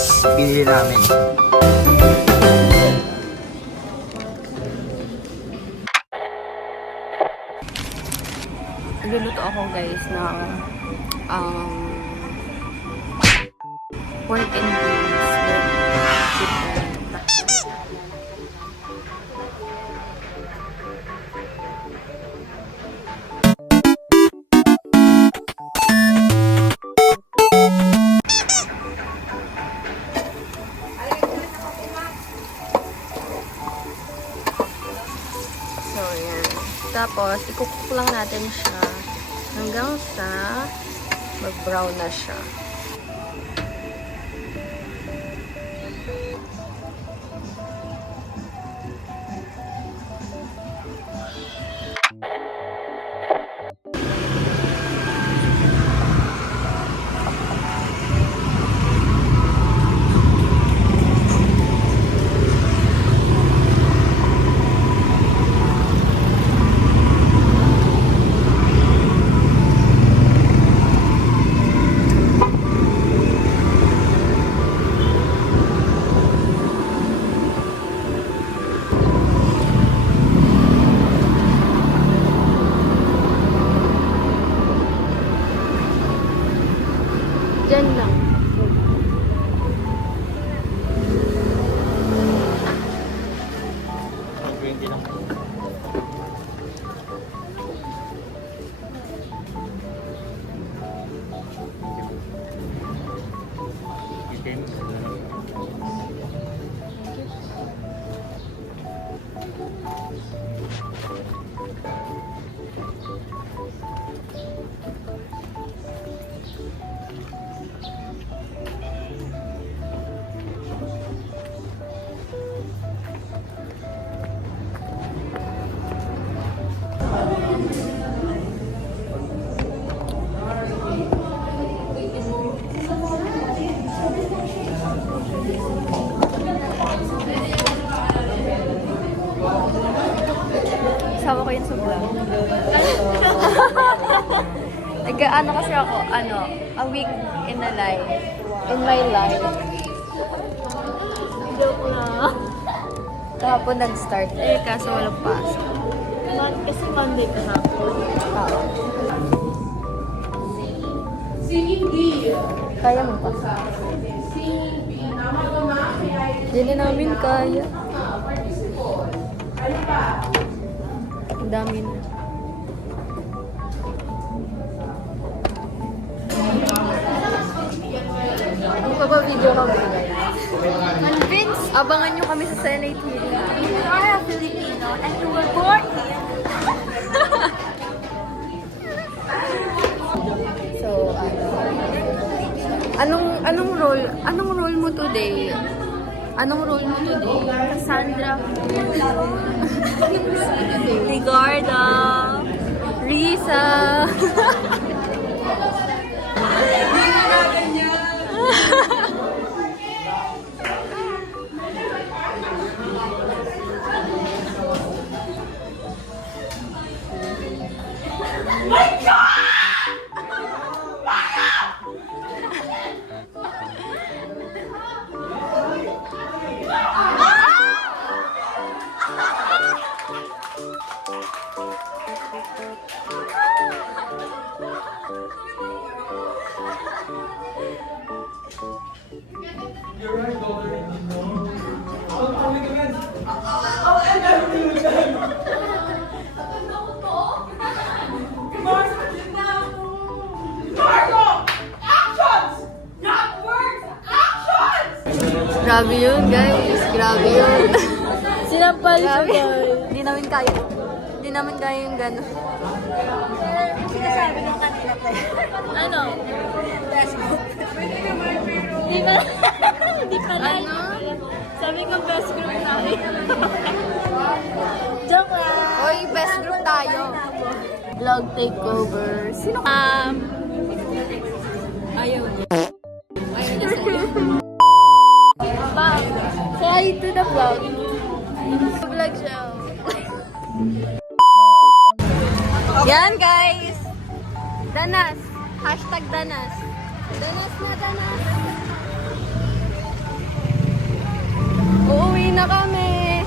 is binili namin. Luluto ako guys ng pork and beans with chicken. So, yan. Tapos, ikukook lang natin siya hanggang sa mag-brown na siya. Diyan lang. Sama ko yun sa vlog. Nag-ano kasi ako, a week in a life. In my life. Joke lang. Kahapon nag-start. Kaso walang pasok. Kasi Monday kahapon. Kaya mo pa? Hindi na namin kaya. Ang dami na. Magpapa-video kami. Convince! Abangan nyo kami sa Senate hearing. You are a Filipino and you were born here. So, anong role mo today? Anong role mo today? Cassandra. Ricardo. Risa. My God! Grabe yun, guys. Grabe yun. Sinampal siya, guys. Hindi namin kaya. Hindi namin kaya yung gano'n. Sinasabi ng kanina tayo. Ano? Best group. Hindi pa. Hindi pa na. Ano? Sabi ko best group namin. Joke lang. Oy, best group tayo. Vlog takeover. Sino? Ayaw niya. Ayaw niya sa'yo. Say hi to the vlog. Vlog siya. Yan guys. Danas. Hashtag Danas. Danas na Danas. Uuwi na kami.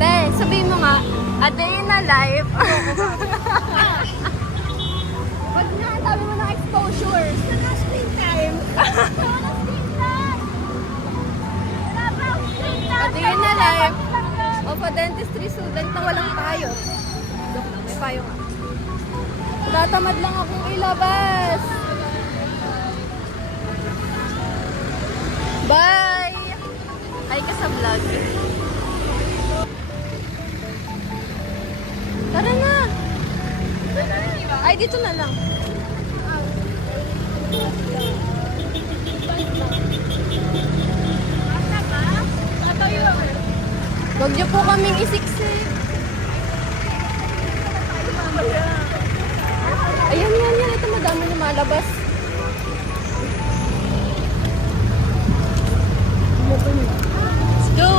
Te, sabihin mo nga, a day in a life. Pag nga, sabi mo ng exposure. Sa screen time. A day in a life of a dentistry student na walang payo. Joke lang, may payo nga. Tatamad lang akong ilabas. Bye! Ay ka sa vlog. Tara na! Ay, dito na lang. Huwag niyo po kaming isiksik. Ayan, yan. Ito madami lumalabas. Let's go!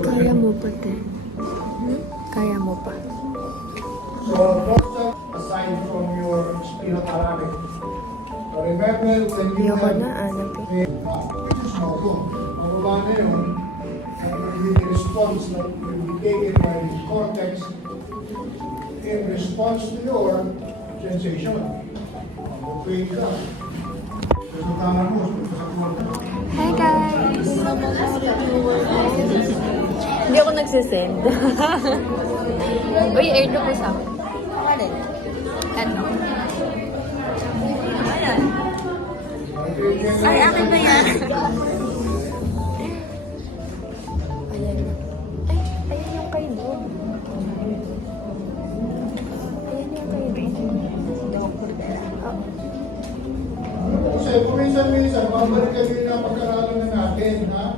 Kaya mo pa, te. Kaya mo pa. So, aside from your spinal Arabic, remember when you Ayoko have na, anak eh. which is normal. Ang baba na yun, with the response that will be taken by the cortex in response to your sensation. Okay ka. Resultahan mo sa cortex. Hi guys! Hindi ako nagsisend. Uy, airdrop mo sa akin. Ano? Ay, akin ba yan? Ayan. Ay, ayan yung kay Bob. Ayan yung kay Bob. Kasi kuminsan-minsan, babalik kami na pagkaralan na natin, ha?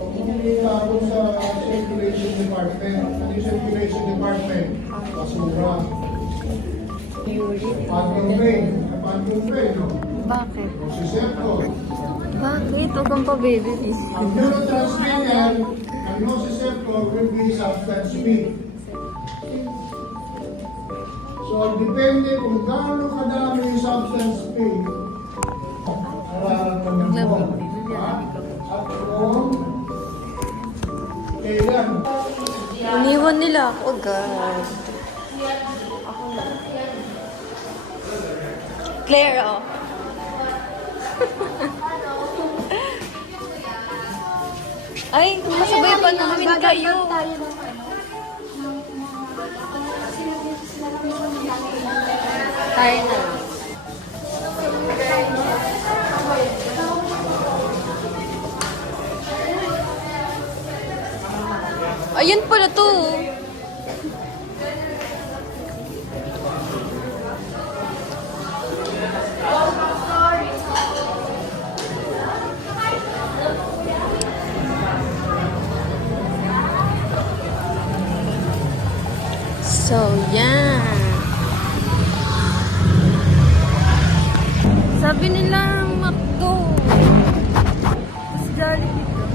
Pag bumili ka ako sa circulation department, ano yung circulation department? Basura. Urine. Phantom pain. Phantom pain, no? Bakit? Nosiceptor. Bakit? Huwag kang pa-baby. Ang neurotransmitter, ang nosiceptor will be substance P. So, depende kung gaano kadami yung substance P, nararamdaman mo. Ha? At kung kailan. Iniwan nila ako, God. Ako na. Claire, oh. Ay, masabay pa namin kayo. Tayo na lang. Ayun pala to. So, yan. Sabi nila McDo. Mas Jollibee to.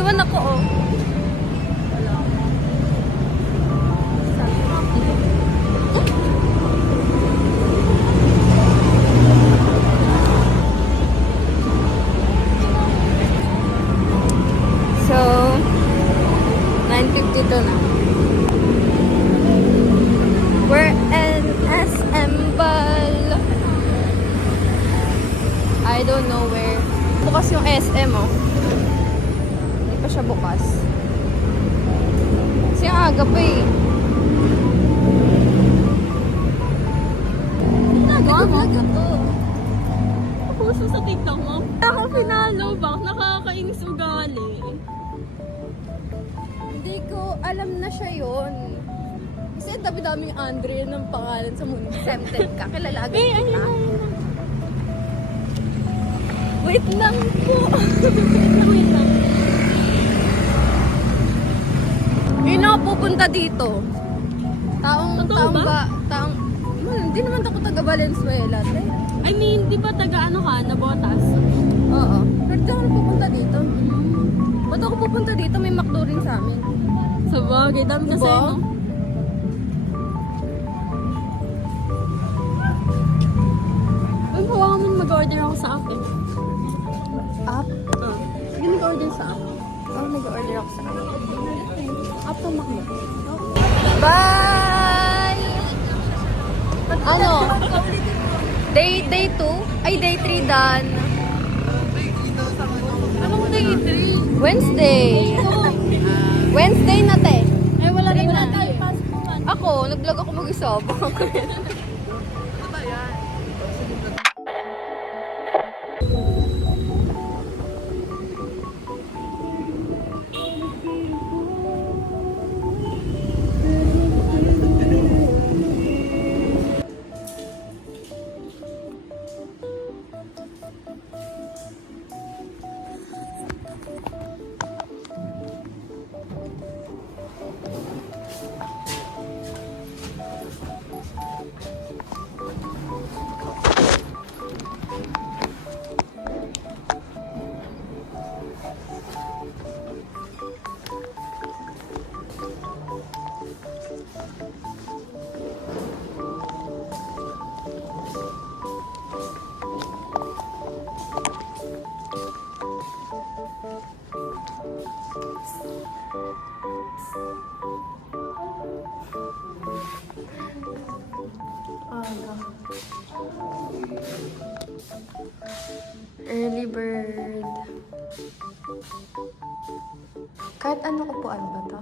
Iniwan ako, oh. So, 9:52 na. We're in SM Bal. I don't know where. Bukas yung SM, oh. Hindi pa siya bukas. Kasi ang aga pa eh. Aga to. Puso sa TikTok mo. Ako pinalo, bak nakakainis ugali. Hindi ko alam na siya yun. Kasi ang dami-daming Andre ng pangalan sa mundo. Tempted ka. Kilala agad Eh, kita. Wait lang po. Wait lang. Yun ako pupunta dito. Totoo ba? Hindi naman ako taga Valenzuela. I mean, di ba taga ano ka, Nabotas? Oo. Pero di ako pupunta dito. Ba't ako pupunta dito? May McDo rin sa amin. Sa bagay, dami kasi Diba? no? Ay, hawakan mo mag-order ako sa app eh. App? Sige, mag-order sa app. Oh, nag-order ako sa amin. App to McDo. Bye! Ano? Day 2? Ay, day 3 done. Anong day 3? Wednesday. Wednesday na, te. Ay, wala rin na. Ako, nag-vlog ako mag-isa. Bakit? Early bird. Kahit anong upuan ba to?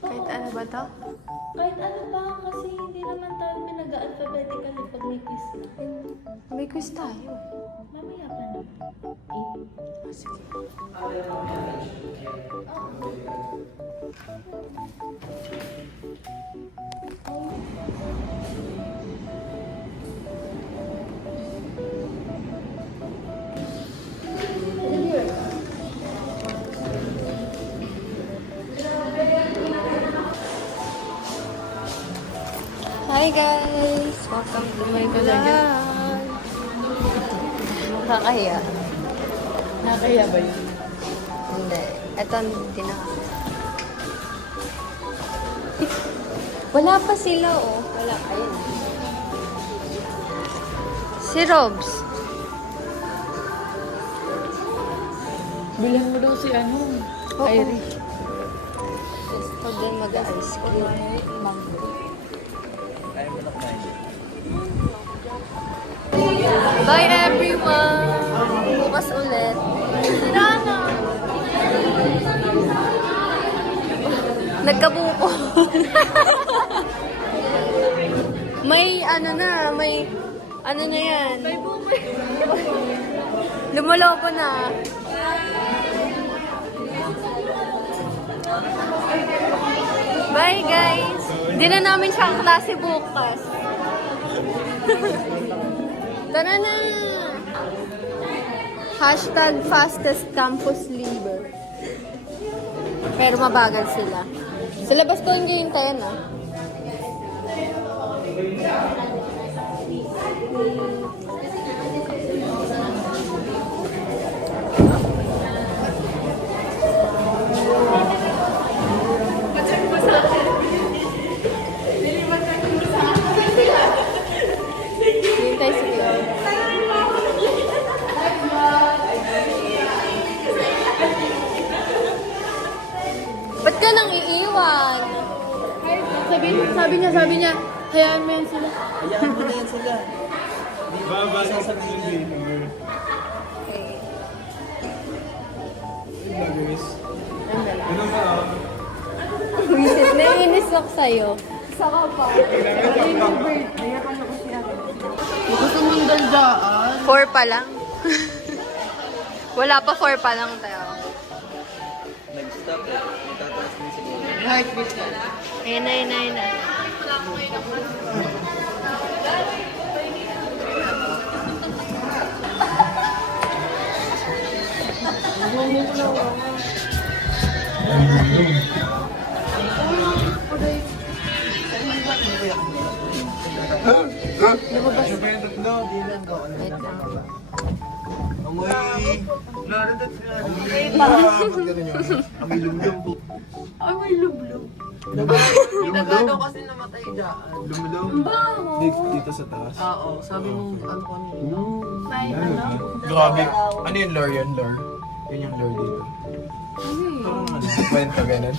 Kahit ano ba to? Kahit ano ba, kasi hindi naman tayo pinag-alphabetically pag may quiz na. May quiz tayo. Mamaya pa na. Sige. Hi guys! Welcome to my vlog. Nakakahiya. Nakakaya ba yun? Hindi. Ito hindi na. Wala pa sila oh. Wala pa yun. Si Robs. Bilhan mo daw si ano? Oo. Huwag din mag-ice cream. Bye everyone! Bukas ulit. Nagkabuko. May ano na, may ano na yan. May buko. Lumalobo na. Bye guys! Di na namin siyang klase bukas. Tara na! Hashtag fastest campus leaver. Pero mabagal sila. Sa labas ko hindi hintayan ah. Taiwan. Sabi niya, hayaan mo yan sila. Hayaan mo na yan sila. Hindi sasabihin. Wisit, naiinis ako sa'yo. Saka pa. Gusto mong daldaan. 4 pa lang. Wala pa 4 pa lang tayo. Nag-stop eh. Itataas din siguro. Heartbeat ka. Ayun na, ayun na, ayun na. Di lang ko. Wait lang. Amoy. Amoy. Amoy lumlum. Amoy lublog. Nagano kasi namatay dyan. Lumlum. Dito sa taas. Oo, sabi mo ano kanina. May ano? Grabe. Ano yung lore yun, lore? Yun yung lore dito. Kwento, ganun.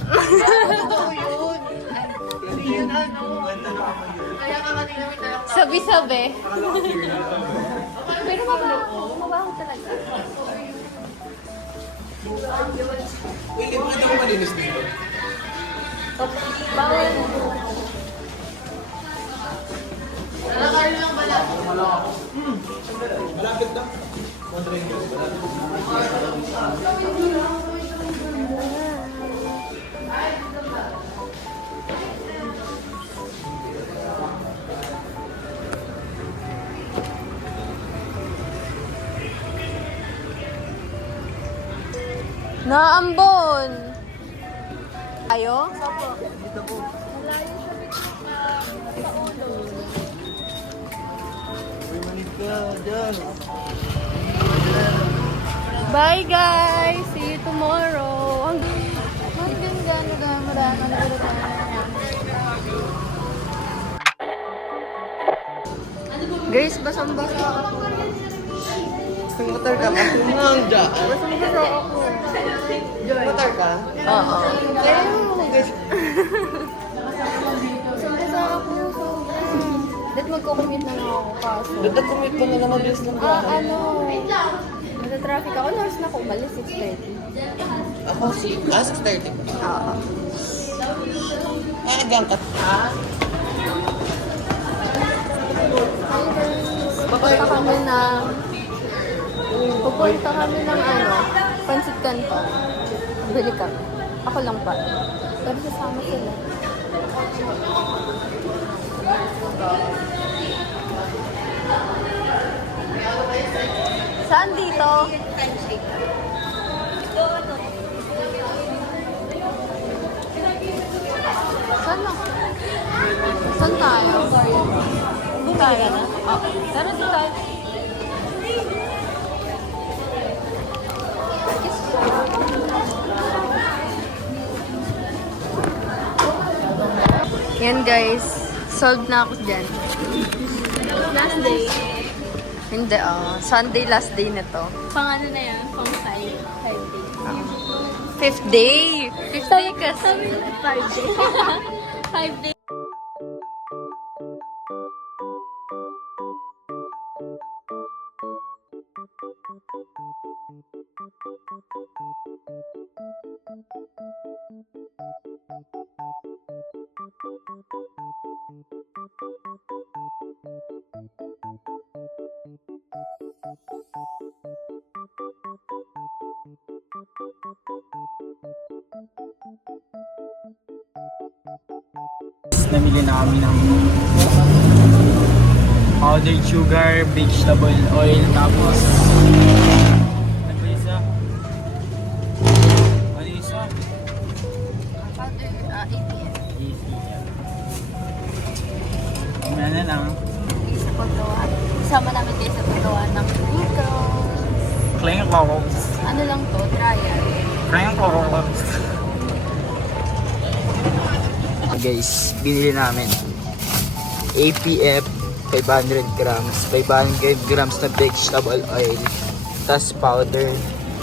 Sabi-sabi. Pero mabaho. Mabaho talaga. Uy, libre daw malinis dito. Bawal. Malapit daw. Naambon. Ayo? Uy, manig ka dyan. Bye guys! See you tomorrow! Ang ganda. Guys, basang-basa ako. Matar ka ba? Nang dyan. Basang-basa ako. Matar ka? Oo. Guys, Basang-basa ako. Dahil magkukumit na nga ako kaso. dadakumit ka na lang mabilis lang Ah, dyan. ano? Nasa-traffic ako. Nurse na ako. Umalis 6:30. Ako si... 6:30. Oo. Nagangkat ka? Pupunta kami ng... Pupunta kami ng ano? Pansit Canton. Bili kami. Ako lang pa. Pero sasama sila. Saan dito? Saan na? Saan tayo? Doon tayo na? Oo. Tara doon tayo. Yan guys. Solved na ako dyan. Last day. Hindi Sunday last day na to. Pang ano na yan? Pang 5 day. Fifth day! Fifth day kasi. 5 day. 5 day. Namili na kami ng powdered sugar, vegetable oil, tapos ano ba isa? Ano isa? Ano na lang? Sa paggawa. Kasama namin kayo sa paggawa ng noodles. Clang rolls. Ano lang to? Trial. Clang rolls. Guys, binili namin APF 500 grams, 500 grams na vegetable oil, tas powder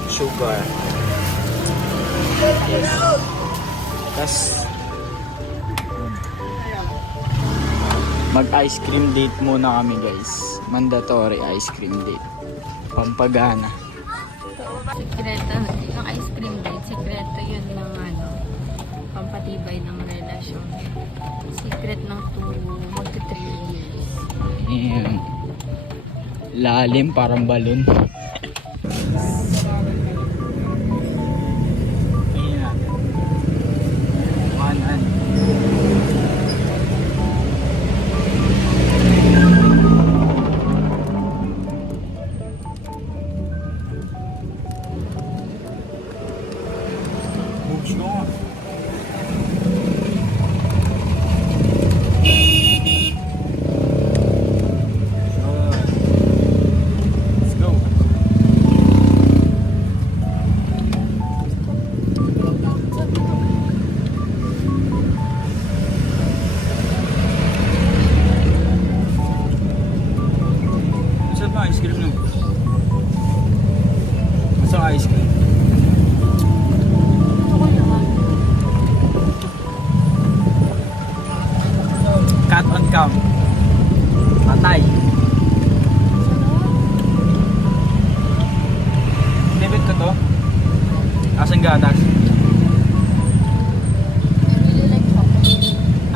sugar. Yes. Tas Mag-ice cream date muna kami guys. Mandatory ice cream date. Pampagana. Sekreto, yung ice cream date, sekreto yun ng ano, pampatibay ng relasyon. Secret ng magka 3 years. Ayan. Lalim parang balon. Ayan. Manan. Books ko nga. Let's go. Saan ba ice cream no? Saan ice cream? Cut on cam. Patay. Debit ko to. Asan gatas?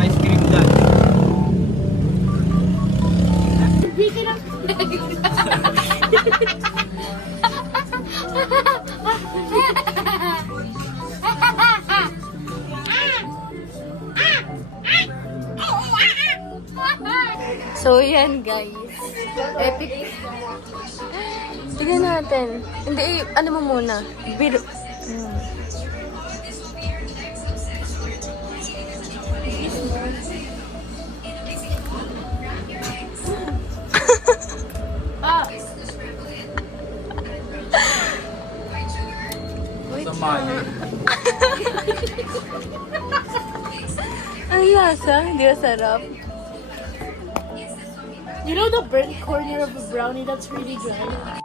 Ice cream dyan. Hindi ka lang. So, yan guys. Epic. Tignan natin. Hindi, ano mo muna? Sa mali. Ang lasa. Hindi ba sarap? You know the burnt corner of a brownie that's really dry?